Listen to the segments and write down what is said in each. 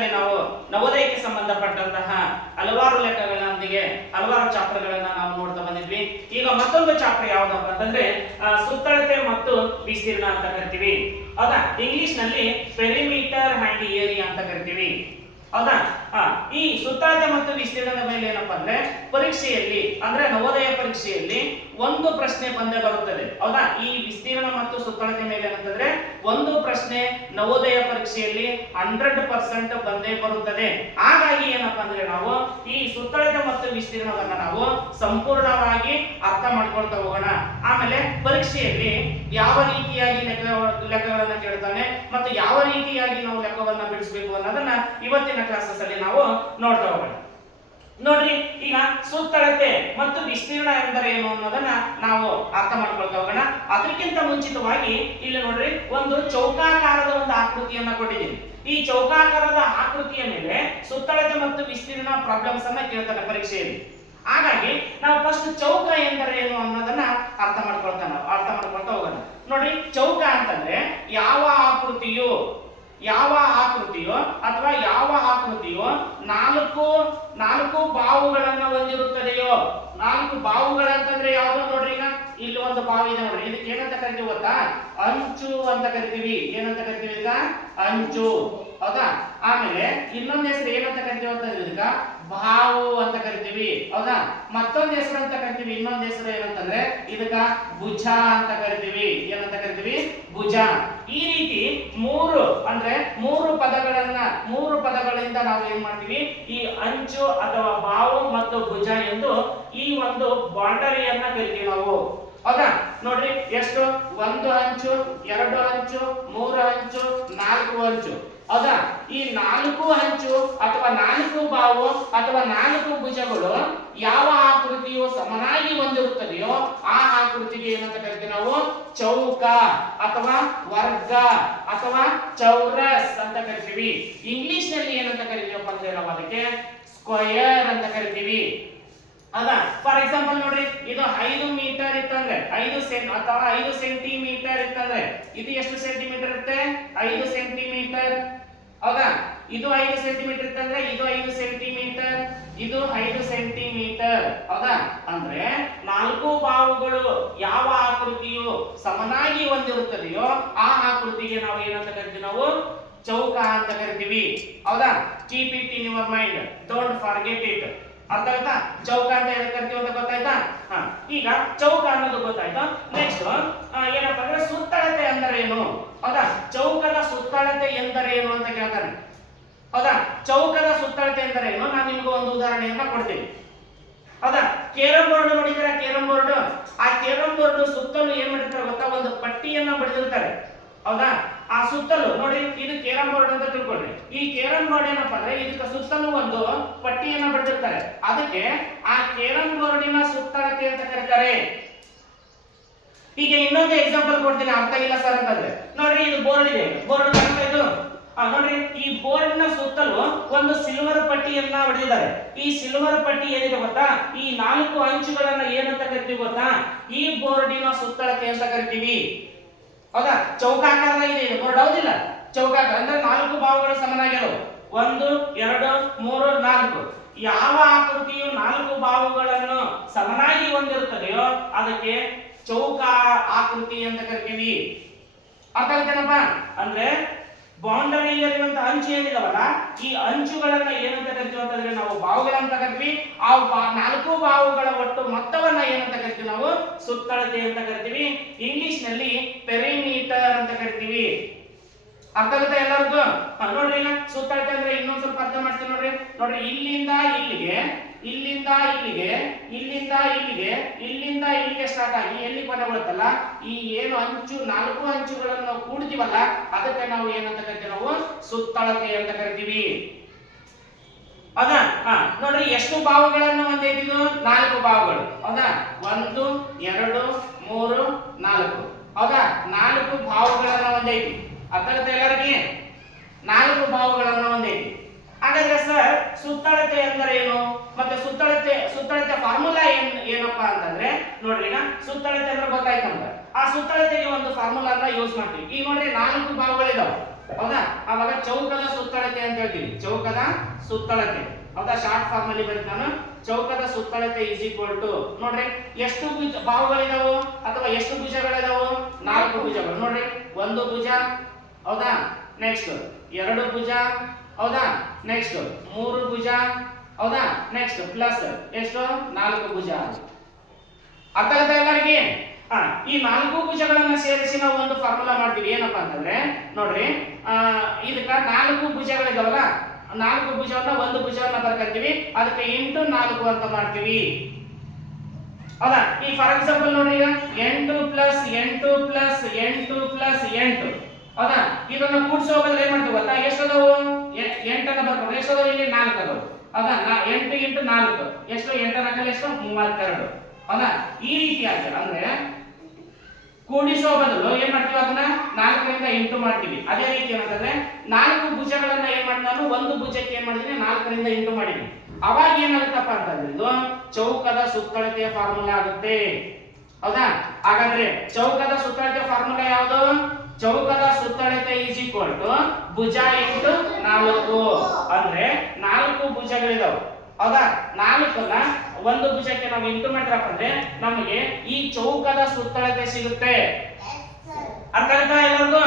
ನಾವು ನವೋದಯಕ್ಕೆ ಸಂಬಂಧಪಟ್ಟಂತಹ ಹಲವಾರು ಲೆಕ್ಕಗಳೊಂದಿಗೆ ಹಲವಾರು ಚಾಪ್ಟರ್ಗಳನ್ನ ನಾವು ನೋಡ್ತಾ ಬಂದಿದ್ವಿ. ಈಗ ಮತ್ತೊಂದು ಚಾಪ್ಟರ್ ಯಾವ್ದಪ್ಪ ಅಂತಂದ್ರೆ ಸುತ್ತಳತೆ ಮತ್ತು ವಿಸ್ತೀರ್ಣ ಅಂತ ಕರಿತೀವಿ. ಹೌದಾ? ಇಂಗ್ಲಿಷ್ನಲ್ಲಿ ಪೆರಿಮೀಟರ್ ಅಂಡ್ ಏರಿಯಾ ಅಂತ ಕರಿತೀವಿ. ಹೌದಾ? ಈ ಸುತ್ತಳತೆ ಮತ್ತು ವಿಸ್ತೀರ್ಣದ ಮೇಲೆ ಏನಪ್ಪಾ ಅಂದ್ರೆ, ಪರೀಕ್ಷೆಯಲ್ಲಿ, ಅಂದ್ರೆ ನವೋದಯ ಪರೀಕ್ಷೆಯಲ್ಲಿ ಒಂದು ಪ್ರಶ್ನೆ ಬಂದೇ ಬರುತ್ತದೆ. ಹೌದಾ? ಈ ವಿಸ್ತೀರ್ಣ ಮತ್ತು ಸುತ್ತಳತೆ ಮೇಲೆ ಏನಂತಂದ್ರೆ ಒಂದು ಪ್ರಶ್ನೆ ನವೋದಯ ಪರೀಕ್ಷೆಯಲ್ಲಿ ಹಂಡ್ರೆಡ್ ಪರ್ಸೆಂಟ್ ಬಂದೇ ಬರುತ್ತದೆ. ಹಾಗಾಗಿ ಏನಪ್ಪಾ ಅಂದ್ರೆ ನಾವು ಈ ಸುತ್ತಳತೆ ಮತ್ತು ವಿಸ್ತೀರ್ಣವನ್ನ ನಾವು ಸಂಪೂರ್ಣವಾಗಿ ಅರ್ಥ ಮಾಡ್ಕೊಳ್ತಾ ಹೋಗೋಣ. ಆಮೇಲೆ ಪರೀಕ್ಷೆಯಲ್ಲಿ ಯಾವ ರೀತಿಯಾಗಿ ಲೆಕ್ಕ, ಲೆಕ್ಕಗಳನ್ನ ಕೇಳ್ತಾನೆ ಮತ್ತು ಯಾವ ರೀತಿಯಾಗಿ ನಾವು ಲೆಕ್ಕವನ್ನ ಬಿಡಿಸಬೇಕು ಅನ್ನೋದನ್ನ ಇವತ್ತಿನ ಕ್ಲಾಸಸ್ ಅಲ್ಲಿ ನಾವು ನೋಡ್ತಾ ಹೋಗೋಣ. ನೋಡ್ರಿ, ಈಗ ಸುತ್ತಳತೆ ಮತ್ತು ವಿಸ್ತೀರ್ಣ ಎಂದರೆ ಏನು ಅನ್ನೋದನ್ನ ನಾವು ಅರ್ಥ ಮಾಡ್ಕೊಳ್ತಾ ಹೋಗೋಣ. ಅದಕ್ಕಿಂತ ಮುಂಚಿತವಾಗಿ ಇಲ್ಲಿ ನೋಡ್ರಿ, ಒಂದು ಚೌಕಾಕಾರದ ಒಂದು ಆಕೃತಿಯನ್ನ ಕೊಟ್ಟಿದ್ದೀನಿ. ಈ ಚೌಕಾಕಾರದ ಆಕೃತಿಯ ಮೇಲೆ ಸುತ್ತಳತೆ ಮತ್ತು ವಿಸ್ತೀರ್ಣ ಪ್ರಾಬ್ಲಮ್ಸ್ ಅನ್ನ ಕೇಳ್ತಾರೆ ಪರೀಕ್ಷೆಯಲ್ಲಿ. ಹಾಗಾಗಿ ನಾವು ಫಸ್ಟ್ ಚೌಕ ಎಂದರೆ ಏನು ಅನ್ನೋದನ್ನ ಅರ್ಥ ಮಾಡ್ಕೊಳ್ತಾ ಅರ್ಥ ಮಾಡ್ಕೊಳ್ತಾ ಹೋಗೋಣ. ನೋಡಿ ಚೌಕ ಅಂತಂದ್ರೆ ಯಾವ ಆಕೃತಿಯು? ಯಾವ ಆಕೃತಿಯೋ ಅಥವಾ ಯಾವ ಆಕೃತಿಯೋ ನಾಲ್ಕು ನಾಲ್ಕು ಬಾವುಗಳನ್ನು ಹೊಂದಿರುತ್ತದೆಯೋ? ನಾಲ್ಕು ಬಾವುಗಳಂತಂದ್ರೆ ಯಾವ್ದು ನೋಡ್ರಿ ಈಗ? ಇಲ್ಲಿ ಒಂದು ಬಾವು ಇದೆ ನೋಡ್ರಿ. ಇದಕ್ಕೆ ಏನಂತ ಕರಿತೀವಿ ಗೊತ್ತಾ? ಅಂಚು ಅಂತ ಕರಿತೀವಿ. ಏನಂತ ಕರಿತೀವಿ ಈಗ? ಅಂಚು. ಹೌದಾ? ಆಮೇಲೆ ಇನ್ನೊಂದು ಹೆಸರು ಏನಂತ ಕರಿತೀವಿ ಅಂತ ಇದಕ್ಕೆ ಬಾವು ಅಂತ ಕರಿತೀವಿ. ಹೌದಾ? ಮತ್ತೊಂದು ಹೆಸರು ಅಂತ ಕರಿತೀವಿ, ಇನ್ನೊಂದು ಹೆಸರು ಏನಂತಂದ್ರೆ ಇದಕ್ಕ ಭುಜ ಅಂತ ಕರಿತೀವಿ. ಏನಂತ ಕರಿತೀವಿ? ಭುಜ. ಈ ರೀತಿ ಮೂರು, ಅಂದ್ರೆ ಮೂರು ಪದಗಳನ್ನ, ಮೂರು ಪದಗಳಿಂದ ನಾವು ಏನ್ ಮಾಡ್ತೀವಿ? ಈ ಅಂಚು ಅಥವಾ ಬಾವು ಮತ್ತು ಭುಜ ಎಂದು ಈ ಒಂದು ಬಾಂಡರಿಯನ್ನ ಕರಿತೀವಿ ನಾವು. ಹೌದಾ? ನೋಡ್ರಿ, ಎಷ್ಟು? ಒಂದು ಅಂಚು, ಎರಡು ಅಂಚು, ಮೂರು ಅಂಚು, ನಾಲ್ಕು ಅಂಚು. ಹೌದಾ ಈ ನಾಲ್ಕು ಅಂಚು ಅಥವಾ ನಾಲ್ಕು ಬಾವು ಅಥವಾ ನಾಲ್ಕು ಭುಜಗಳು ಯಾವ ಆಕೃತಿಯು ಸಮನಾಗಿ ಹೊಂದಿರುತ್ತದೆಯೋ ಆ ಆಕೃತಿಗೆ ಏನಂತ ಕರಿತೀವಿ ನಾವು? ಚೌಕ ಅಥವಾ ವರ್ಗ ಅಥವಾ ಚೌರಸ್ ಅಂತ ಕರಿತೀವಿ. ಇಂಗ್ಲಿಷ್ನಲ್ಲಿ ಏನಂತ ಕರಿತೀವಪ್ಪ ಅಂದ್ರೆ ನಾವು ಅದಕ್ಕೆ? ಸ್ಕ್ವಯರ್ ಅಂತ ಕರಿತೀವಿ. ಅದ ಫಾರ್ ಎಕ್ಸಾಂಪಲ್ ನೋಡ್ರಿ, ಇದು ಐದು ಮೀಟರ್ ಇತ್ತಂದ್ರೆ, ಐದು ಸೆಂಟ್ ಅಥವಾ ಐದು ಸೆಂಟಿಮೀಟರ್ ಇತ್ತಂದ್ರೆ, ಇದು ಎಷ್ಟು ಸೆಂಟಿಮೀಟರ್ ಇರುತ್ತೆ? ಐದು ಸೆಂಟಿಮೀಟರ್ ಹೌದಾ? ಇದು ಐದು ಸೆಂಟಿಮೀಟರ್ ಇತ್ತಂದ್ರೆ, ಇದು ಐದು ಸೆಂಟಿಮೀಟರ್ ಇದು ಐದು ಸೆಂಟಿಮೀಟರ್ ಹೌದಾ? ಅಂದ್ರೆ ನಾಲ್ಕು ಬಾವುಗಳು ಯಾವ ಆಕೃತಿಯು ಸಮನಾಗಿ ಹೊಂದಿರುತ್ತದೆಯೋ ಆ ಆಕೃತಿಗೆ ನಾವು ಏನಂತ ಕರಿತೀವಿ ನಾವು? ಚೌಕ ಅಂತ ಕರಿತೀವಿ. ಹೌದಾ? Keep it in your mind don't forget it ಅರ್ಥ ಆಯ್ತಾ? ಚೌಕ ಅಂತ ಎದಕ್ಕೆ ಕರಿತೀವಿ ಅಂತ ಗೊತ್ತಾಯ್ತಾ? ಈಗ ಚೌಕ ಅನ್ನೋದು ಗೊತ್ತಾಯ್ತಾ? ನೆಕ್ಸ್ಟ್ ಏನಪ್ಪ ಅಂದ್ರೆ ಸುತ್ತಳತೆ ಅಂದರೆ ಏನು? ಹೌದಾ? ಚೌಕದ ಸುತ್ತಳತೆ ಎಂದರೆ ಏನು ಅಂತ ಕೇಳ್ತಾನೆ. ಹೌದಾ? ಚೌಕದ ಸುತ್ತಳತೆ ಎಂದರೆ ಏನು? ನಾನು ನಿಮ್ಗೆ ಒಂದು ಉದಾಹರಣೆಯನ್ನ ಕೊಡ್ತೀನಿ. ಹೌದಾ? ಕೇರಂ ಬೋರ್ಡ್ ನೋಡಿದ್ರೆ ಕೇರಂ ಬೋರ್ಡ್? ಆ ಕೇರಂ ಬೋರ್ಡ್ ಸುತ್ತಲೂ ಏನ್ ಮಾಡಿರ್ತಾರೆ ಗೊತ್ತಾ? ಒಂದು ಪಟ್ಟಿಯನ್ನ ಬಡಿದಿರ್ತಾರೆ. ಹೌದಾ? ಆ ಸುತ್ತಲೂ, ನೋಡಿ, ಇದು ಕೇರಂ ಬೋರ್ಡ್ ಅಂತ ತಿಳ್ಕೊಳ್ರಿ. ಈ ಕೇರಂ ಬೋರ್ಡ್ ಏನಪ್ಪಾ ಅಂದ್ರೆ, ಇದಕ್ಕೆ ಸುತ್ತಲೂ ಒಂದು ಪಟ್ಟಿಯನ್ನ ಬಡಿದಿರ್ತಾರೆ ಅದಕ್ಕೆ ಆ ಕೇರಂ ಬೋರ್ಡಿನ ಸುತ್ತಳತೆ ಅಂತ ಕರೀತಾರೆ. ಈಗ ಇನ್ನೊಂದು ಎಕ್ಸಾಂಪಲ್ ಕೊಡ್ತೀನಿ, ಅರ್ಥ ಇಲ್ಲ ಸರ್ ಅಂತಂದ್ರೆ. ನೋಡ್ರಿ, ಇದು ಬೋರ್ಡ್ ಇದೆ. ಬೋರ್ಡ್ ಕಾಣ್ತಾ ಇದು ನೋಡ್ರಿ, ಈ ಬೋರ್ಡ್ನ ಸುತ್ತಲೂ ಒಂದು ಸಿಲ್ವರ್ ಪಟ್ಟಿಯನ್ನ ಹೊಡೆದಿದ್ದಾರೆ ಈ ಸಿಲ್ವರ್ ಪಟ್ಟಿ ಏನಿದೆ ಗೊತ್ತಾ? ಈ ನಾಲ್ಕು ಅಂಚುಗಳನ್ನ ಏನಂತ ಕರಿತೀವಿ ಗೊತ್ತಾ? ಈ ಬೋರ್ಡಿನ ಸುತ್ತಳತೆ ಅಂತ ಕರಿತೀವಿ. ಹೌದಾ? ಚೌಕಾಕಾರದ ಇದೆ? ಬೋರ್ಡ್ ಹೌದಿಲ್ಲ? ಚೌಕಾಕಾರ ಅಂದ್ರೆ ನಾಲ್ಕು ಭಾವಗಳು ಸಮನಾಗಿರೋ ಒಂದು, ಎರಡು, ಮೂರು, ನಾಲ್ಕು. ಯಾವ ಆಕೃತಿಯು ನಾಲ್ಕು ಭಾವಗಳನ್ನು ಸಮನಾಗಿ ಹೊಂದಿರುತ್ತದೆಯೋ ಅದಕ್ಕೆ ಚೌಕ ಆಕೃತಿ ಅಂತ ಕರಿತೀವಿ. ಅರ್ಥ ಅಂದ್ರೆ ಬೌಂಡರಿಯಲ್ಲಿರುವಂತ ಅಂಚು ಏನಿದಾವಲ್ಲ ಈ ಅಂಚುಗಳನ್ನ ಏನಂತ ಕರಿತೀವಿ ಅಂತಂದ್ರೆ ನಾವು ಬಾವುಗಳಂತ ಕರಿತೀವಿ. ಆ ನಾಲ್ಕು ಬಾವುಗಳ ಒಟ್ಟು ಮೊತ್ತವನ್ನ ಏನಂತ ಕರಿತೀವಿ ನಾವು? ಸುತ್ತಳತೆ ಅಂತ ಕರಿತೀವಿ. ಇಂಗ್ಲಿಷ್ನಲ್ಲಿ ಪೆರಿಮೀಟರ್ ಅಂತ ಕರಿತೀವಿ. ಅರ್ಥ ಆಗುತ್ತೆ ಎಲ್ಲರಿಗೂ? ನೋಡ್ರಿ ಸುತ್ತಳತೆ ಅಂದ್ರೆ ಇನ್ನೊಂದ್ ಸ್ವಲ್ಪ ಅರ್ಥ ಮಾಡ್ತೀವಿ ನೋಡ್ರಿ. ನೋಡ್ರಿ, ಇಲ್ಲಿಂದ ಇಲ್ಲಿಗೆ ಇಲ್ಲಿಂದ ಇಲ್ಲಿಗೆ ಇಲ್ಲಿಂದ ಇಲ್ಲಿಗೆ ಇಲ್ಲಿಂದ ಇಲ್ಲಿಗೆ ಸ್ಟಾರ್ಟ್ ಆಗಿ ಎಲ್ಲಿ ಕೊನೆಗೊಳ್ಳುತ್ತಲ್ಲ ಈ ಏನು ಅಂಚು, ನಾಲ್ಕು ಅಂಚುಗಳನ್ನು ನಾವು ಕೂಡ್ತೀವಲ್ಲ ಅದಕ್ಕೆ ನಾವು ಏನಂತ ಕರಿತೀವಿ ನಾವು? ಸುತ್ತಳತೆ ಅಂತ ಕರಿತೀವಿ. ಹೌದಾ? ನೋಡ್ರಿ, ಎಷ್ಟು ಬಾವುಗಳನ್ನು ಹೊಂದೈತಿ ನಾಲ್ಕು ಬಾವುಗಳು ಹೌದಾ? ಒಂದು, ಎರಡು, ಮೂರು, ನಾಲ್ಕು. ಹೌದಾ? ನಾಲ್ಕು ಭಾವಗಳನ್ನು ಹೊಂದೈತಿ ಅರ್ಥ ಎಲ್ಲರಿಗೆ? ನಾಲ್ಕು ಭಾವಗಳನ್ನು ಹೊಂದೈತಿ ಹಾಗಾದ್ರೆ ಸರ್, ಸುತ್ತಳತೆ ಅಂದರೆ ಏನು? ಮತ್ತೆ ಸುತ್ತಳತೆ ಸುತ್ತಳತೆ ಫಾರ್ಮುಲಾ ಏನ್, ಏನಪ್ಪ ಅಂತಂದ್ರೆ, ನೋಡ್ರಿ ಸುತ್ತಳತೆ ಅಂದ್ರೆ ಗೊತ್ತಾಯ್ತು ನಮ್ಗೆ. ಆ ಸುತ್ತಳತೆಗೆ ಒಂದು ಫಾರ್ಮುಲಾ ಯೂಸ್ ಮಾಡ್ತೀವಿ. ಈಗ ನೋಡ್ರಿ ನಾಲ್ಕು ಬಾವುಗಳಿದಾವೆ ಹೌದಾ? ಅವಾಗ ಚೌಕದ ಸುತ್ತ ಸುತ್ತಳತೆ ಅಂತ ಹೇಳ್ತೀವಿ. ಚೌಕದ ಸುತ್ತಳತೆ. ಹೌದಾ? ಶಾರ್ಟ್ ಫಾರ್ಮ್ ಅಲ್ಲಿ ಬರೀ ನಾನು. ಚೌಕದ ಸುತ್ತಳತೆ ಈಸ್ ಈಕ್ವಲ್ ಟು ನೋಡ್ರಿ, ಎಷ್ಟು ಭುಜ ಬಾಹುಗಳಿದಾವು ಅಥವಾ ಎಷ್ಟು ಭುಜಗಳಿದಾವು? ನಾಲ್ಕು ಭುಜಗಳು. ನೋಡ್ರಿ, ಒಂದು ಭುಜ, ಹೌದಾ? ನೆಕ್ಸ್ಟ್ ಎರಡು ಭುಜ, ಹೌದಾ? ನೆಕ್ಸ್ಟ್ ಮೂರು ಭುಜ, ಹೌದಾ? ನೆಕ್ಸ್ಟ್ ಪ್ಲಸ್ ಎಷ್ಟು? ನಾಲ್ಕು ಭುಜ. ಅರ್ಥ ಆಗುತ್ತೆ ಎಲ್ಲರಿಗೆ ಈ ನಾಲ್ಕು ಭುಜಗಳನ್ನ ಸೇರಿಸಿ ನಾವು ಒಂದು ಫಾರ್ಮುಲಾ ಮಾಡ್ತೀವಿ. ಏನಪ್ಪಾ ಅಂತಂದ್ರೆ, ನೋಡ್ರಿ ಇದಕ್ಕ ನಾಲ್ಕು ಭುಜಗಳಿದಾವಲ್ಲ, ನಾಲ್ಕು ಭುಜವನ್ನ ಒಂದು ಭುಜವನ್ನ ಬರ್ಕಂತೀವಿ. ಅದಕ್ಕೆ ಎಂಟು ನಾಲ್ಕು ಅಂತ ಮಾಡ್ತೀವಿ. ಹೌದಾ? ಈ ಫಾರ್ ಎಕ್ಸಾಂಪಲ್ ನೋಡ್ರಿ ಈಗ, ಎಂಟು ಪ್ಲಸ್ ಎಂಟು ಪ್ಲಸ್ ಎಂಟು ಪ್ಲಸ್ ಎಂಟು. ಹೌದಾ? ಇದನ್ನ ಕೂಡಿಸಿ ಹೋಗೋದ್ರೆ ಏನ್ ಮಾಡ್ತೀವಿ ಗೊತ್ತಾ? ಎಷ್ಟು ಅದಾವು ಎ- ಎಂಟನ್ನ ಬರ್ಕೊಂಡು ಎಷ್ಟು ಇಲ್ಲಿ? ನಾಲ್ಕು ಅದು ಹೌದಾ? ಎಂಟು ಇಂಟು ನಾಲ್ಕು. ಎಷ್ಟು ಎಂಟನ ಕಲೆ ಎಷ್ಟು? ಮೂವತ್ತೆರಡು. ಹೌದಾ? ಈ ರೀತಿಯಾಗಿ ಅಂದ್ರೆ ಕೂಡಿಸೋ ಬದಲು ಏನ್ ಮಾಡ್ತೀವಿ ಅದನ್ನ? ನಾಲ್ಕರಿಂದ ಎಂಟು ಮಾಡ್ತೀವಿ. ಅದೇ ರೀತಿ ಏನಂತಂದ್ರೆ ನಾಲ್ಕು ಭುಜಗಳನ್ನ ಏನ್ ಮಾಡಿ ನಾನು ಒಂದು ಭುಜಕ್ಕೆ ಏನ್ ಮಾಡಿದ್ರೆ ನಾಲ್ಕರಿಂದ ಎಂಟು ಮಾಡಿದ್ವಿ. ಅವಾಗ ಏನಾಗುತ್ತಪ್ಪ ಅಂತಂದ್ರೆ ಇದು ಚೌಕದ ಸುತ್ತಳತೆಯ ಫಾರ್ಮುಲಾ ಆಗುತ್ತೆ. ಹೌದಾ? ಹಾಗಾದ್ರೆ ಚೌಕದ ಸುತ್ತಳತೆಯ ಫಾರ್ಮುಲಾ ಯಾವುದು? ಚೌಕದ ಸುತ್ತಳತೆ ಈಸ್ ಈಕ್ವಲ್ ಟು ಭುಜ ಇಂಟು ನಾಲ್ಕು. ಅಂದ್ರೆ ನಾಲ್ಕು ಭುಜಗಳಿದಾವೆ. ಹೌದಾ? ನಾಲ್ಕನ್ನ ಒಂದು ಭುಜಕ್ಕೆ ನಾವು ಇಂಟು ಮಾಡಿದ್ರಪ್ಪ ಅಂದ್ರೆ ನಮಗೆ ಈ ಚೌಕದ ಸುತ್ತಳತೆ ಸಿಗುತ್ತೆ. ಅರ್ಥ ಆಯ್ತಾ ಎಲ್ಲರಿಗೂ?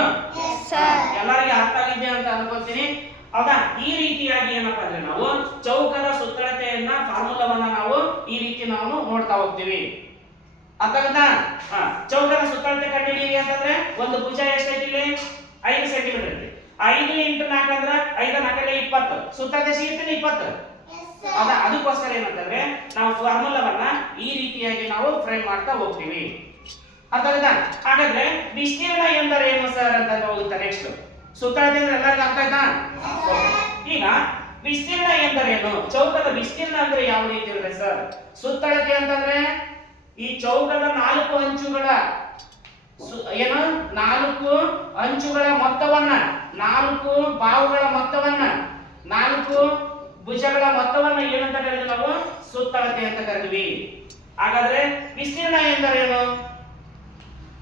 ಎಲ್ಲರಿಗೆ ಅರ್ಥ ಆಗಿದೆ ಅಂತ ಅನ್ಕೊತೀನಿ ಹೌದಾ? ಈ ರೀತಿಯಾಗಿ ಏನಪ್ಪಾ ಅಂದ್ರೆ ನಾವು ಚೌಕದ ಸುತ್ತಳತೆಯನ್ನ ಫಾರ್ಮುಲಾವನ್ನ ನಾವು ಈ ರೀತಿ ನಾವು ನೋಡ್ತಾ ಹೋಗ್ತೀವಿ. ಹಾ ಚೌಕದ ಸುತ್ತಳತೆ ಕಂಡುಹಿಡಿಯಿರಿ ಅಂತಂದ್ರೆ ಒಂದು ಭುಜ ಎಷ್ಟೈತಿ ಇಲ್ಲಿ ಐದು ಸೆಂಟಿಮೀಟರ್ ಇದೆ. ಐದು ಇಂಟು ನಾಲ್ಕು ಅಂದ್ರೆ ಐದು ನಾಲ್ಕಲ್ಲಿ ಇಪ್ಪತ್ತು. ಸುತ್ತಳತೆ ಸಿಗುತ್ತೆ ಇಪ್ಪತ್ತು? ಅದ ಅದಕ್ಕೋಸ್ಕರ ಏನಂತಂದ್ರೆ ನಾವು ಫಾರ್ಮುಲಾವನ್ನ ಈ ರೀತಿಯಾಗಿ ನಾವು ಫ್ರೇಮ್ ಮಾಡ್ತಾ ಹೋಗ್ತೀವಿ. ಅರ್ಥ ಆಯ್ತಾ ಹಾಗಾದ್ರೆ ವಿಸ್ತೀರ್ಣ ಎಂದರೆ ಏನು ಸರ್ ಅಂತ ಹೋಗುತ್ತೆ ನೆಕ್ಸ್ಟ್ ಸುತ್ತಳತೆ ಅಂದ್ರೆ ಎಲ್ಲರಿಗೂ ಅರ್ಥ ಆಯ್ತಾ? ಈಗ ವಿಸ್ತೀರ್ಣ ಎಂದರೇನು ಚೌಕದ ವಿಸ್ತೀರ್ಣ ಅಂದ್ರೆ ಯಾವ ರೀತಿ ಇರುತ್ತೆ ಸರ್ ಸುತ್ತಳತೆ ಅಂತಂದ್ರೆ ಈ ಚೌಕದ ನಾಲ್ಕು ಅಂಚುಗಳ ಏನು? ನಾಲ್ಕು ಅಂಚುಗಳ ಮೊತ್ತವನ್ನ. ನಾಲ್ಕು ಬಾವುಗಳ ಮೊತ್ತವನ್ನ. ನಾಲ್ಕು ಭುಜಗಳ ಮೊತ್ತವನ್ನ ಏನಂತ ಕರೀತೀವಿ ನಾವು? ಸುತ್ತಳತೆ ಅಂತ ಕರಿತೀವಿ. ಹಾಗಾದ್ರೆ ವಿಸ್ತೀರ್ಣ ಎಂದರೇನು?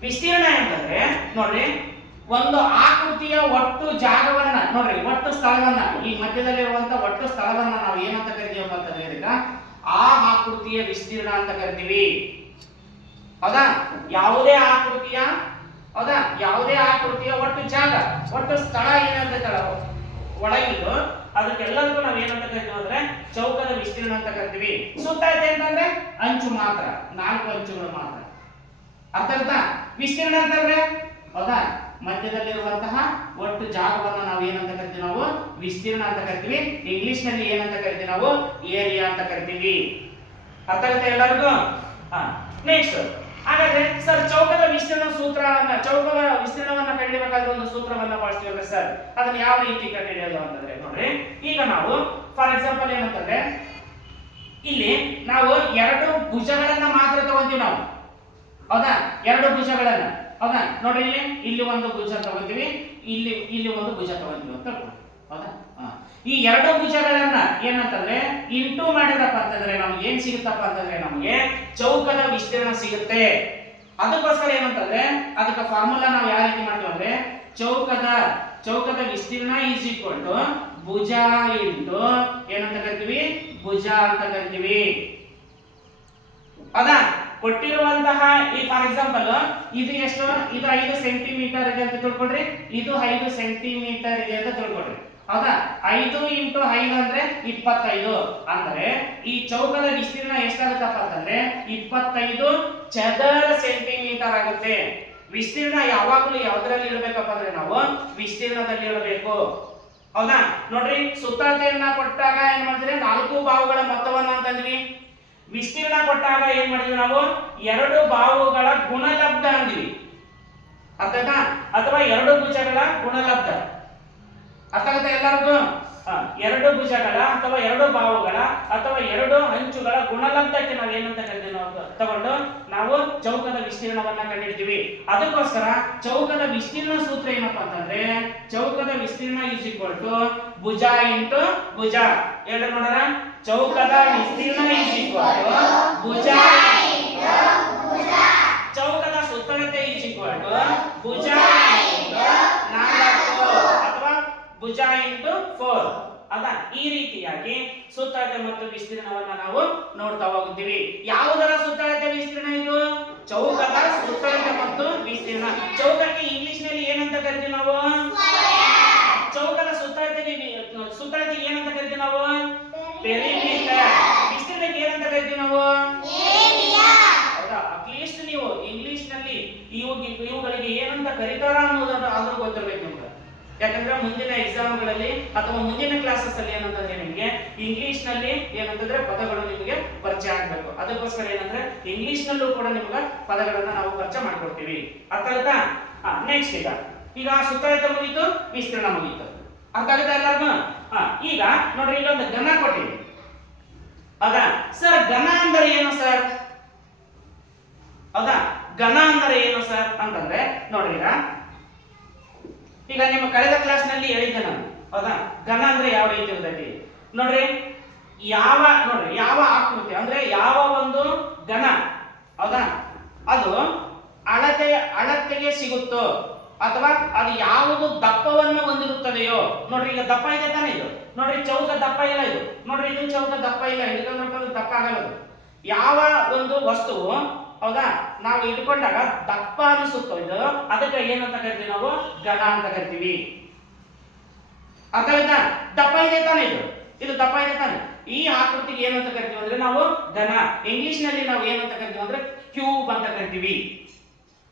ವಿಸ್ತೀರ್ಣ ಎಂದರೆ, ನೋಡ್ರಿ, ಒಂದು ಆಕೃತಿಯ ಒಟ್ಟು ಜಾಗವನ್ನ, ನೋಡ್ರಿ, ಒಟ್ಟು ಸ್ಥಳವನ್ನ. ಈ ಮಧ್ಯದಲ್ಲಿರುವಂತ ಒಟ್ಟು ಸ್ಥಳವನ್ನ ನಾವು ಏನಂತ ಕರಿತೀವಿ ಅಂತ ಆ ಆಕೃತಿಯ ವಿಸ್ತೀರ್ಣ ಅಂತ ಕರಿತೀವಿ. ಹೌದಾ? ಯಾವುದೇ ಆಕೃತಿಯ, ಹೌದಾ? ಯಾವುದೇ ಆಕೃತಿಯ ಒಟ್ಟು ಜಾಗ, ಒಟ್ಟು ಸ್ಥಳ ಏನಂತ ಒಳಗಿದ್ದು, ಅದಕ್ಕೆಲ್ಲದಕ್ಕೂ ನಾವು ಏನಂತ ಕರಿತೀವಿ ಅಂದ್ರೆ ಚೌಕದ ವಿಸ್ತೀರ್ಣ ಅಂತ ಕರಿತೀವಿ. ಸುತ್ತ ಇದೆ ಅಂತಂದ್ರೆ ಅಂಚು ಮಾತ್ರ, ನಾಲ್ಕು ಅಂಚುಗಳು ಮಾತ್ರ. ಅರ್ಥ ಅರ್ಥ ವಿಸ್ತೀರ್ಣ ಅಂತಂದ್ರೆ ಹೌದಾ? ಮಧ್ಯದಲ್ಲಿರುವಂತಹ ಒಟ್ಟು ಜಾಗವನ್ನು ನಾವು ಏನಂತ ಕರಿತೀವಿ ನಾವು? ವಿಸ್ತೀರ್ಣ ಅಂತ ಕರಿತೀವಿ. ಇಂಗ್ಲಿಷ್ನಲ್ಲಿ ಏನಂತ ಕರಿತೀವಿ ನಾವು? ಏರಿಯಾ ಅಂತ ಕರಿತೀವಿ. ಅರ್ಥ ಆಗುತ್ತೆ ಎಲ್ಲರಿಗೂ? ನೆಕ್ಸ್ಟ್ ಹಾಗಾದ್ರೆ ಸರ್, ಚೌಕದ ವಿಸ್ತೀರ್ಣ ಸೂತ್ರವನ್ನ, ಚೌಕದ ವಿಸ್ತೀರ್ಣವನ್ನ ಕಂಡುಹಿಡಿಯಬೇಕಾದ್ರೆ ಒಂದು ಸೂತ್ರವನ್ನ ಬಳಸ್ತೀವಲ್ಲ ಸರ್? ಅದನ್ನ ಯಾವ ರೀತಿ ಕಂಡುಹಿಡಿಯೋದು ಅಂತಂದ್ರೆ ನೋಡ್ರಿ. ಈಗ ನಾವು ಫಾರ್ ಎಕ್ಸಾಂಪಲ್ ಏನಂತಂದ್ರೆ, ಇಲ್ಲಿ ನಾವು ಎರಡು ಭುಜಗಳನ್ನ ಮಾತ್ರ ತಗೊಂತೀವಿ ನಾವು. ಹೌದಾ? ಎರಡು ಭುಜಗಳನ್ನ. ಹೌದಾ? ನೋಡ್ರಿ ಇಲ್ಲಿ ಇಲ್ಲಿ ಒಂದು ಭುಜ ತಗೊಂತೀವಿ, ಇಲ್ಲಿ ಇಲ್ಲಿ ಒಂದು ಭುಜ ತಗೊಂತೀವಿ ಅಂತ. ಹೌದಾ. ಈ ಎರಡು ಭುಜಗಳನ್ನ ಏನಂತಂದ್ರೆ ಇಂಟು ಮಾಡಿದ್ರಪ್ಪ ಅಂತಂದ್ರೆ ನಮ್ಗೆ ಏನ್ ಸಿಗುತ್ತಪ್ಪ ಅಂತಂದ್ರೆ ನಮ್ಗೆ ಚೌಕದ ವಿಸ್ತೀರ್ಣ ಸಿಗುತ್ತೆ. ಅದಕ್ಕೋಸ್ಕರ ಏನಂತಂದ್ರೆ ಅದಕ್ಕೆ ಫಾರ್ಮುಲಾ ನಾವು ಯಾವ ರೀತಿ ಮಾಡ್ತೀವಿ ಅಂದ್ರೆ ಚೌಕದ ಚೌಕದ ವಿಸ್ತೀರ್ಣ ಈಸ್ ಈಕ್ವಲ್ ಟು ಭುಜ ಇಂಟು ಏನಂತ ಕರಿತೀವಿ? ಭುಜ ಅಂತ ಕರಿತೀವಿ. ಅದ? ಕೊಟ್ಟಿರುವಂತಹ ಈ ಫಾರ್ ಎಕ್ಸಾಂಪಲ್ ಇದು ಎಷ್ಟು? ಇದು ಐದು ಸೆಂಟಿಮೀಟರ್ ಇದೆ ಅಂತ ತಿಳ್ಕೊಡ್ರಿ ಇದು ಐದು ಸೆಂಟಿಮೀಟರ್ ಇದೆ ಅಂತ ತಿಳ್ಕೊಳ್ರಿ. ಹೌದಾ? ಐದು ಇಂಟು ಐದು ಅಂದ್ರೆ ಇಪ್ಪತ್ತೈದು. ಅಂದ್ರೆ ಈ ಚೌಕದ ವಿಸ್ತೀರ್ಣ ಎಷ್ಟಾಗುತ್ತಪ್ಪ ಅಂತಂದ್ರೆ ಇಪ್ಪತ್ತೈದು ಚದರ ಸೆಂಟಿಮೀಟರ್ ಆಗುತ್ತೆ. ವಿಸ್ತೀರ್ಣ ಯಾವಾಗಲೂ ಯಾವ್ದ್ರಲ್ಲಿ ಇಡಬೇಕಪ್ಪ ಅಂದ್ರೆ ನಾವು ವಿಸ್ತೀರ್ಣದಲ್ಲಿ ಇಡಬೇಕು ಹೌದಾ? ನೋಡ್ರಿ, ಸುತ್ತಳತೆಯನ್ನ ಕೊಟ್ಟಾಗ ಏನ್ ಮಾಡಿದ್ರೆ ನಾಲ್ಕು ಬಾವುಗಳ ಮೊತ್ತವನ್ನ ಅಂತಂದ್ವಿ. ವಿಸ್ತೀರ್ಣ ಕೊಟ್ಟಾಗ ಏನ್ ಮಾಡಿದ್ವಿ ನಾವು? ಎರಡು ಬಾವುಗಳ ಗುಣಲಬ್ಧ ಅಂದ್ವಿ. ಅರ್ಥ ಅಥವಾ ಎರಡು ಭುಜಗಳ ಗುಣಲಬ್ಧ. ಅರ್ಥ ಆಗುತ್ತೆ ಎಲ್ಲರಿಗೂ? ಎರಡು ಭುಜಗಳ ಅಥವಾ ಎರಡು ಬಾವುಗಳ ಅಥವಾ ಎರಡು ಅಂಚುಗಳ ಗುಣಲಬ್ಧಕ್ಕೆ ನಾವು ಏನಂತ ಕರಿತೀವಿ ನಾವು? ತಗೊಂಡು ನಾವು ಚೌಕದ ವಿಸ್ತೀರ್ಣವನ್ನ ಕಂಡಿಡ್ತೀವಿ ಅದಕ್ಕೋಸ್ಕರ ಚೌಕದ ವಿಸ್ತೀರ್ಣ ಸೂತ್ರ ಏನಪ್ಪಾ ಅಂತಂದ್ರೆ, ಚೌಕದ ವಿಸ್ತೀರ್ಣ ಈಸ್ ಈಕ್ವಲ್ ಟು ಭುಜ ಇಂಟು ಭುಜ. ಹೇಳಿ ನೋಡೋಣ. ಚೌಕದ ವಿಸ್ತೀರ್ಣ ಈಸ್ ಈಕ್ವಲ್ ಟು ಭುಜ ಚೌಕದ ಸುತ್ತಳತೆ ಈಸ್ ಈಕ್ವಲ್ ಟು ಭುಜ. ಭುಜ ಇಂಟು ಫೋರ್. ಅದ ಈ ರೀತಿಯಾಗಿ ಸುತ್ತಳತೆ ಮತ್ತು ವಿಸ್ತೀರ್ಣವನ್ನ ನಾವು ನೋಡ್ತಾ ಹೋಗ್ತೀವಿ. ಯಾವುದರ ಸುತ್ತಳತೆ ವಿಸ್ತೀರ್ಣ ಇದು? ಚೌಕದ ಸುತ್ತಳತೆ ಮತ್ತು ವಿಸ್ತೀರ್ಣ. ಚೌಕಕ್ಕೆ ಇಂಗ್ಲಿಷ್ನಲ್ಲಿ ಏನಂತ ಕರಿತೀವಿ ನಾವು? ಚೌಕದ ಸುತ್ತಳತೆಗೆ ಸುತ್ತಳತೆಗೆ ಏನಂತ ಕರಿತೀವಿ ನಾವು? ಪೆರಿಮೀಟರ್ ವಿಸ್ತೀರ್ಣಕ್ಕೆ ಏನಂತ ಕರಿತೀವಿ ನಾವು? ಹೌದಾ? ಅಟ್ಲೀಸ್ಟ್ ನೀವು ಇಂಗ್ಲಿಷ್ನಲ್ಲಿ ಇವು ಇವುಗಳಿಗೆ ಏನಂತ ಕರೀತಾರ ಅನ್ನೋದನ್ನ ಆದ್ರೂ ಗೊತ್ತಿರಬೇಕು ನಿಮ್ಗೆ. ಯಾಕಂದ್ರೆ ಮುಂದಿನ ಎಕ್ಸಾಮ್ಗಳಲ್ಲಿ ಅಥವಾ ಮುಂದಿನ ಕ್ಲಾಸಸ್ ಅಲ್ಲಿ ಏನಂತಂದ್ರೆ ನಿಮಗೆ ಇಂಗ್ಲಿಷ್ನಲ್ಲಿ ಏನಂತಂದ್ರೆ ಪದಗಳು ನಿಮಗೆ ಪರಿಚಯ ಆಗ್ಬೇಕು. ಅದಕ್ಕೋಸ್ಕರ ಏನಂದ್ರೆ ಇಂಗ್ಲಿಷ್ ನಲ್ಲೂ ಕೂಡ ನಿಮ್ಗೆ ಪದಗಳನ್ನ ನಾವು ಪರಿಚಯ ಮಾಡ್ಕೊಡ್ತೀವಿ. ಅರ್ಥ ಆಗುತ್ತಾ? ನೆಕ್ಸ್ಟ್ ಈಗ. ಈಗ ಸುತ್ತಾಯಿತ ಮುಗೀತು? ವಿಸ್ತೀರ್ಣ ಮುಗೀತು. ಅರ್ಥ ಆಗುತ್ತಾ ಎಲ್ಲಾರ್ಗು? ಈಗ ನೋಡ್ರಿ ಇಲ್ಲೊಂದು ಘನ ಕೊಟ್ಟಿದೆ. ಹೌದಾ? ಸರ್ ಘನ ಅಂದ್ರೆ ಏನು ಸರ್ ಹೌದಾ? ಘನ ಅಂದರೆ ಏನು ಸರ್ ಅಂತಂದ್ರೆ ನೋಡ್ರಿ ಈಗ. ಈಗ ನಿಮ್ಮ ಕಳೆದ ಕ್ಲಾಸ್ನಲ್ಲಿ ಹೇಳಿದ್ದೆ ನಾನು. ಹೌದಾ? ಘನ ಅಂದ್ರೆ ಯಾವ ರೀತಿ ಇರ್ತೈತಿ? ನೋಡ್ರಿ, ಯಾವ ನೋಡ್ರಿ, ಯಾವ ಆಕೃತಿ? ಅಂದ್ರೆ ಯಾವ ಒಂದು ಘನ? ಹೌದಾ? ಅದು ಅಳತೆ ಅಳತೆಗೆ ಸಿಗುತ್ತೋ? ಅಥವಾ ಅದು ಯಾವುದು ದಪ್ಪವನ್ನು ಹೊಂದಿರುತ್ತದೆಯೋ? ನೋಡ್ರಿ, ಈಗ ದಪ್ಪ ಇದೆ ತಾನೇ ಇದು? ನೋಡ್ರಿ, ಚೌಕ ದಪ್ಪ ಇಲ್ಲ ಇದು? ನೋಡ್ರಿ, ಇದು ಚೌಕ ದಪ್ಪ ಇಲ್ಲ. ಹಿಡ್ಕೊಂಡ್ರೆ ದಪ್ಪ ಆಗಲ್ಲ ಯಾವ ಒಂದು ವಸ್ತುವು ಹೌದಾ? ನಾವು ಇಟ್ಕೊಂಡಾಗ ದಪ್ಪ ಅನಿಸುತ್ತೋ ಇದು? ಅದಕ್ಕೆ ಏನಂತ ಕರಿತೀವಿ ನಾವು? ಘನ ಅಂತ ಕರಿತೀವಿ. ಅರ್ಥ ಆಯ್ತಾ? ದಪ್ಪ ಇದೆ ತಾನೇ ಇದು? ಇದು ದಪ್ಪ ಇದೆ ತಾನೆ? ಈ ಆಕೃತಿಗೆ ಏನಂತ ಕರಿತೀವಿ ಅಂದ್ರೆ ನಾವು ಘನ. ಇಂಗ್ಲಿಷ್ನಲ್ಲಿ ನಾವು ಏನಂತ ಕರಿತೀವಿ ಅಂದ್ರೆ ಕ್ಯೂಬ್ ಅಂತ ಕರಿತೀವಿ.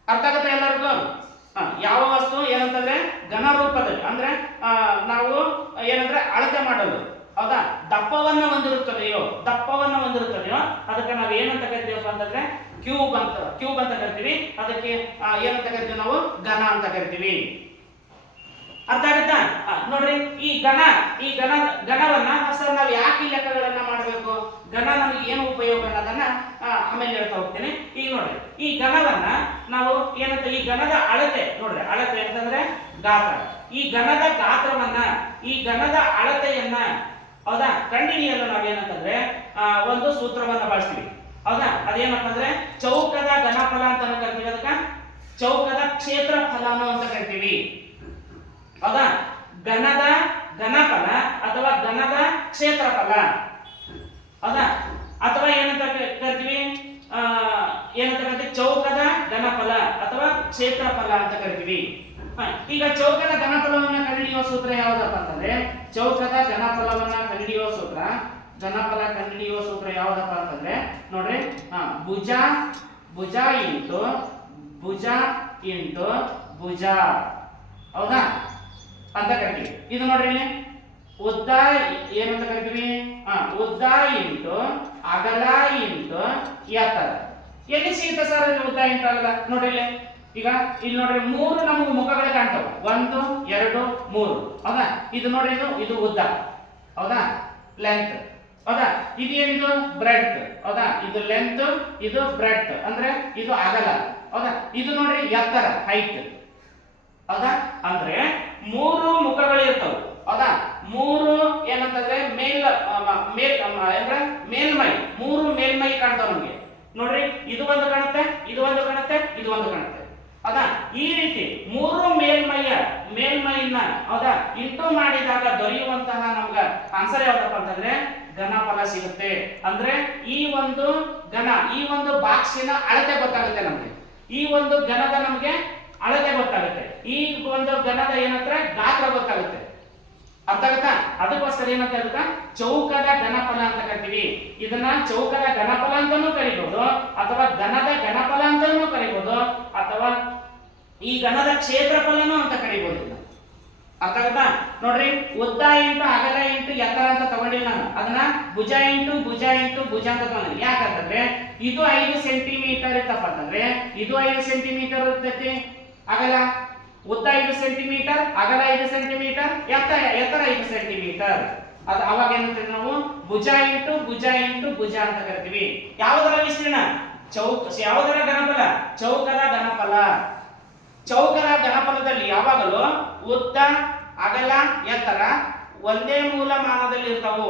ಅರ್ಥ ಆಗತ್ತೆ ಎಲ್ಲರಿಗೂ? ಯಾವ ವಸ್ತು ಏನಂತಂದ್ರೆ ಘನ ರೂಪದಲ್ಲಿ, ಅಂದ್ರೆ ನಾವು ಏನಂದ್ರೆ ಅಳತೆ ಮಾಡೋದು. ಹೌದಾ? ದಪ್ಪವನ್ನ ಹೊಂದಿರುತ್ತದೆಯೋ? ದಪ್ಪವನ್ನ ಹೊಂದಿರುತ್ತದೆಯೋ? ಅದಕ್ಕೆ ನಾವು ಏನಂತ ಕರಿತೀವಪ್ಪ ಅಂತಂದ್ರೆ ಕ್ಯೂಬ್ ಅಂತ ಕ್ಯೂಬ್ ಅಂತ ಕರಿತೀವಿ. ಅದಕ್ಕೆ ಏನಂತ ಕರಿತೀವಿ ನಾವು? ಘನ ಅಂತ ಕರಿತೀವಿ. ಅರ್ಥ ಆಗುತ್ತಾ? ನೋಡ್ರಿ, ಈ ಘನ ಈ ಘನ, ಘನವನ್ನ ಸರ್ ನಾವು ಯಾಕೆ ಈ ಲೆಕ್ಕಗಳನ್ನ ಮಾಡಬೇಕು? ಘನ ನಮಗೆ ಏನು ಉಪಯೋಗ ಅನ್ನೋದನ್ನ ಆಮೇಲೆ ಹೇಳ್ತಾ ಹೋಗ್ತೀನಿ. ಈಗ ನೋಡ್ರಿ, ಈ ಘನವನ್ನ ನಾವು ಏನಂತ, ಈ ಘನದ ಅಳತೆ, ನೋಡ್ರಿ, ಅಳತೆ ಅಂತಂದ್ರೆ ಗಾತ್ರ. ಈ ಘನದ ಗಾತ್ರವನ್ನ, ಈ ಘನದ ಅಳತೆಯನ್ನ, ಹೌದಾ? ಕಂಡಿಡಿಯಲು ನಾವೇನಂತಂದ್ರೆ ಒಂದು ಸೂತ್ರವನ್ನ ಬಳಸ್ತೀವಿ. ಹೌದಾ? ಅದೇನಂತಂದ್ರೆ ಚೌಕದ ಘನಫಲ ಅಂತ ಕರಿತೀವಿ ಅದಕ್ಕ? ಚೌಕದ ಕ್ಷೇತ್ರಫಲನು ಅಂತ ಕರಿತೀವಿ. ಹೌದಾ? ಘನದ ಘನಫಲ ಅಥವಾ ಘನದ ಕ್ಷೇತ್ರಫಲ. ಹೌದಾ? ಅಥವಾ ಏನಂತ ಕರಿತೀವಿ? ಏನಂತ ಕರಿತೀವಿ? ಚೌಕದ ಘನಫಲ ಅಥವಾ ಕ್ಷೇತ್ರಫಲ ಅಂತ ಕರಿತೀವಿ. ಈಗ ಚೌಕದ ಘನಫಲವನ್ನ ಕಂಡುಹಿಡಿಯುವ ಸೂತ್ರ ಯಾವ್ದಪ್ಪ ಅಂತಂದ್ರೆ, ಚೌಕದ ಘನಫಲವನ್ನ ಕಂಡುಹಿಡಿಯುವ ಸೂತ್ರ ಘನಫಲ ಕಂಡುಹಿಡಿಯುವ ಸೂತ್ರ ಯಾವುದಪ್ಪ ಅಂತಂದ್ರೆ, ನೋಡ್ರಿ, ಹಾ, ಭುಜ ಭುಜ ಇಂಟು ಭುಜ ಇಂಟು, ಭುಜ. ಹೌದಾ? ಅಂತ ಕರಿತೀವಿ. ಇದು ನೋಡ್ರಿ ಇಲ್ಲಿ. ಉದ್ದ ಏನಂತ ಕರಿತೀವಿ? ಹಾ, ಉದ್ದ ಇಂಟು, ಅಗಲ ಇಂಟು ಎತ್ತರ ಎಲ್ಲಿ ಸಿಗುತ್ತೆ ಸರ್ ಉದ್ದ ಇಂಟು ಅಗಲ? ನೋಡ್ರಿ ಇಲ್ಲಿ. ಈಗ ಇಲ್ಲಿ ನೋಡ್ರಿ ಮೂರು ನಮ್ಗೆ ಮುಖಗಳು ಕಾಣ್ತಾವ. ಒಂದು, ಎರಡು, ಮೂರು. ಹೌದಾ? ಇದು ನೋಡ್ರಿ ಇದು ಇದು ಉದ್ದ. ಹೌದಾ? ಲೆಂತ್ ಹೌದಾ? ಇದು ಏನಿದು ಬ್ರೆಡ್ ಹೌದಾ? ಇದು ಲೆಂತ್ ಇದು ಬ್ರೆಡ್ ಅಂದ್ರೆ ಇದು ಅಗಲ ಹೌದಾ? ಇದು ನೋಡ್ರಿ ಎತ್ತರ ಹೈಟ್ ಹೌದಾ? ಅಂದ್ರೆ ಮೂರು ಮುಖಗಳು ಇರ್ತವೆ. ಹೌದಾ? ಮೂರು ಏನಂತಂದ್ರೆ ಮೇಲ್ ಮೇಲ್ ಅಂದ್ರೆ ಮೇಲ್ಮೈ. ಮೂರು ಮೇಲ್ಮೈ ಕಾಣ್ತಾವ ನಮ್ಗೆ. ನೋಡ್ರಿ, ಇದು ಒಂದು ಕಾಣುತ್ತೆ, ಇದು ಒಂದು ಕಾಣುತ್ತೆ, ಇದು ಒಂದು ಕಾಣುತ್ತೆ. ಹೌದಾ? ಈ ರೀತಿ ಮೂರು ಮೇಲ್ಮೈಯ ಮೇಲ್ಮೈನ ಹೌದಾ? ಇಂಟು ಮಾಡಿದಾಗ ದೊರೆಯುವಂತಹ ನಮ್ಗ ಆನ್ಸರ್ ಯಾವ್ದಪ್ಪ ಅಂತಂದ್ರೆ ಘನಫಲ ಸಿಗುತ್ತೆ. ಅಂದ್ರೆ ಈ ಒಂದು ಘನ, ಈ ಒಂದು ಬಾಕ್ಸಿನ ಅಳತೆ ಗೊತ್ತಾಗುತ್ತೆ ನಮಗೆ. ಈ ಒಂದು ಘನದ ನಮಗೆ ಅಳತೆ ಗೊತ್ತಾಗುತ್ತೆ. ಈ ಒಂದು ಘನದ ಏನಂದ್ರೆ ಗಾತ್ರ ಗೊತ್ತಾಗುತ್ತೆ. ಅರ್ಥ ಆಗುತ್ತಾ? ಅದಕ್ಕೋಸ್ಕರ ಏನಂತ ಹೇಳ್ತಾ? ಚೌಕದ ಘನಫಲ ಅಂತ ಕರಿತೀವಿ. ಇದನ್ನ ಚೌಕದ ಘನಫಲ ಅಂತಾನೂ ಕರಿಬಹುದು ಅಥವಾ ಘನದ ಘನಫಲ ಅಂತಾನೂ ಕರಿಬಹುದು ಅಥವಾ ಈ ಘನದ ಕ್ಷೇತ್ರಫಲನೂ ಅಂತ ಕರಿಬಹುದು ಅರ್ಥ ಆಗುತ್ತಾ? ನೋಡ್ರಿ, ಉದ್ದ ಇಂಟು ಅಗಲ ಇಂಟು ಎತ್ತರ ಅಂತ ತಗೊಂಡಿಲ್ಲ ನಾನು. ಅದನ್ನ ಭುಜ ಇಂಟು ಭುಜ ಇಂಟು ಭುಜ ಅಂತ ತಗೊಂಡೆ ಯಾಕಂತಂದ್ರೆ, ಇದು ಐದು ಸೆಂಟಿಮೀಟರ್ ಇತ್ತಪ್ಪ ಅಂತಂದ್ರೆ, ಇದು ಐದು ಸೆಂಟಿಮೀಟರ್ ಇರ್ತೈತಿ. ಅಗಲ, ಉದ್ದ ಐದು ಸೆಂಟಿಮೀಟರ್ ಅಗಲ ಐದು ಸೆಂಟಿಮೀಟರ್ ಎತ್ತರ ಎತ್ತರ ಐದು ಸೆಂಟಿಮೀಟರ್ ಅದು ಅವಾಗ ಏನಂತೀವಿ ನಾವು? ಭುಜ ಇಂಟು ಭುಜ ಇಂಟು ಭುಜ ಅಂತ ಕರಿತೀವಿ. ಯಾವುದರ ವಿಸ್ತೀರ್ಣ ಚೌಕ ಯಾವುದರ ಘನಫಲ? ಚೌಕದ ಘನಫಲ. ಚೌಕದ ಘನಫಲದಲ್ಲಿ ಯಾವಾಗಲೂ ಉದ್ದ, ಅಗಲ, ಎತ್ತರ ಒಂದೇ ಮೂಲಮಾನದಲ್ಲಿ ಇರ್ತಾವು.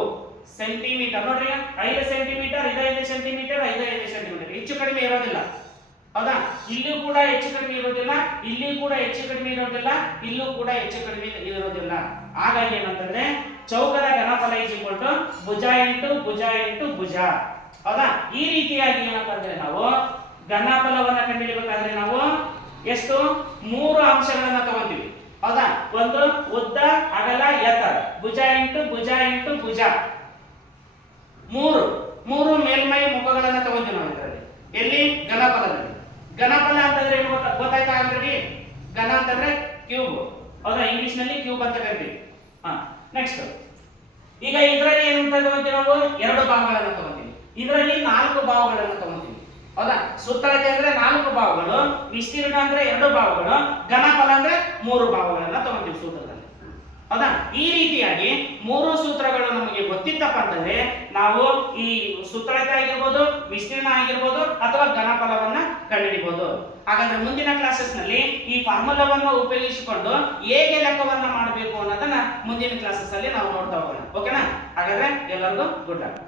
ಸೆಂಟಿಮೀಟರ್ ನೋಡ್ರಿ, ಐದು ಸೆಂಟಿಮೀಟರ್ ಐದೈದು ಸೆಂಟಿಮೀಟರ್ ಐದು ಐದು ಸೆಂಟಿಮೀಟರ್ ಹೆಚ್ಚು ಕಡಿಮೆ ಇರೋದಿಲ್ಲ. ಹೌದಾ? ಇಲ್ಲೂ ಕೂಡ ಹೆಚ್ಚು ಕಡಿಮೆ ಇರೋದಿಲ್ಲ, ಇಲ್ಲಿ ಕೂಡ ಹೆಚ್ಚು ಕಡಿಮೆ ಇರೋದಿಲ್ಲ, ಇಲ್ಲೂ ಕೂಡ ಹೆಚ್ಚು ಕಡಿಮೆ ಇರೋದಿಲ್ಲ. ಹಾಗಾಗಿ ಏನಂತಂದ್ರೆ, ಚೌಕದ ಘನಫಲ ಟು ಭುಜ ಎಂಟು ಭುಜ ಎಂಟು ಭುಜ. ಹೌದಾ? ಈ ರೀತಿಯಾಗಿ ಏನಪ್ಪ ನಾವು ಘನಫಲವನ್ನ ಕಂಡುಹಿಡಿಬೇಕಾದ್ರೆ ನಾವು ಎಷ್ಟು? ಮೂರು ಅಂಶಗಳನ್ನ ತಗೊಂತೀವಿ. ಹೌದಾ? ಒಂದು, ಉದ್ದ, ಅಗಲ ಎತ್ತರ ಭುಜ ಇಂಟು ಭುಜ ಇಂಟು ಭುಜ. ಮೂರು. ಮೂರು ಮೇಲ್ಮೈ ಮುಖಗಳನ್ನ ತಗೊಂತೀವಿ ನಾವು ಇದರಲ್ಲಿ. ಎಲ್ಲಿ? ಘನಫಲದಲ್ಲಿ. ಘನಫಲ ಅಂತಂದ್ರೆ ಏನು ಗೊತ್ತಾ ಗೊತ್ತಾಯ್ತಾ ಆಲ್ರೆಡಿ ಘನ ಅಂತಂದ್ರೆ ಕ್ಯೂಬ್ ಹೌದಾ? ಇಂಗ್ಲಿಷ್ನಲ್ಲಿ ಕ್ಯೂಬ್ ಅಂತ ಕರಿತೀವಿ. ಹಾ ನೆಕ್ಸ್ಟ್ ಈಗ ಇದರಲ್ಲಿ ಏನು ಅಂತ ತಗೊಂತೀವಿ ನಾವು? ಎರಡು ಭಾಗಗಳನ್ನು ತಗೊಂತೀವಿ. ಇದರಲ್ಲಿ ನಾಲ್ಕು ಭಾವಗಳನ್ನು ತಗೊಂತೀವಿ. ಹೌದಾ? ಸುತ್ತಳತೆ ಅಂದ್ರೆ ನಾಲ್ಕು ಭಾವಗಳು, ವಿಸ್ತೀರ್ಣ ಅಂದ್ರೆ ಎರಡು ಭಾವಗಳು, ಘನಫಲ ಅಂದ್ರೆ ಮೂರು ಭಾವಗಳನ್ನ ತಗೊಂತೀವಿ ಸೂತ್ರದಲ್ಲಿ. ಹೌದಾ? ಈ ರೀತಿಯಾಗಿ ಮೂರು ಸೂತ್ರಗಳು ನಮಗೆ ಗೊತ್ತಿತ್ತಪ್ಪ ಅಂದರೆ ನಾವು ಈ ಸುತ್ತಳತೆ ಆಗಿರ್ಬೋದು, ವಿಸ್ತೀರ್ಣ ಆಗಿರ್ಬೋದು ಅಥವಾ ಘನಫಲವನ್ನ ಕಂಡುಹಿಡಿಬಹುದು ಹಾಗಾದ್ರೆ ಮುಂದಿನ ಕ್ಲಾಸಸ್ನಲ್ಲಿ ಈ ಫಾರ್ಮುಲಾವನ್ನ ಉಪಯೋಗಿಸಿಕೊಂಡು ಹೇಗೆ ಲೆಕ್ಕವನ್ನ ಮಾಡಬೇಕು ಅನ್ನೋದನ್ನ ಮುಂದಿನ ಕ್ಲಾಸಸ್ ಅಲ್ಲಿ ನಾವು ನೋಡ್ತಾ ಹೋಗೋಣ. ಓಕೆನಾ ಹಾಗಾದ್ರೆ ಎಲ್ಲರಿಗೂ ಗುಡ್ ಲಕ್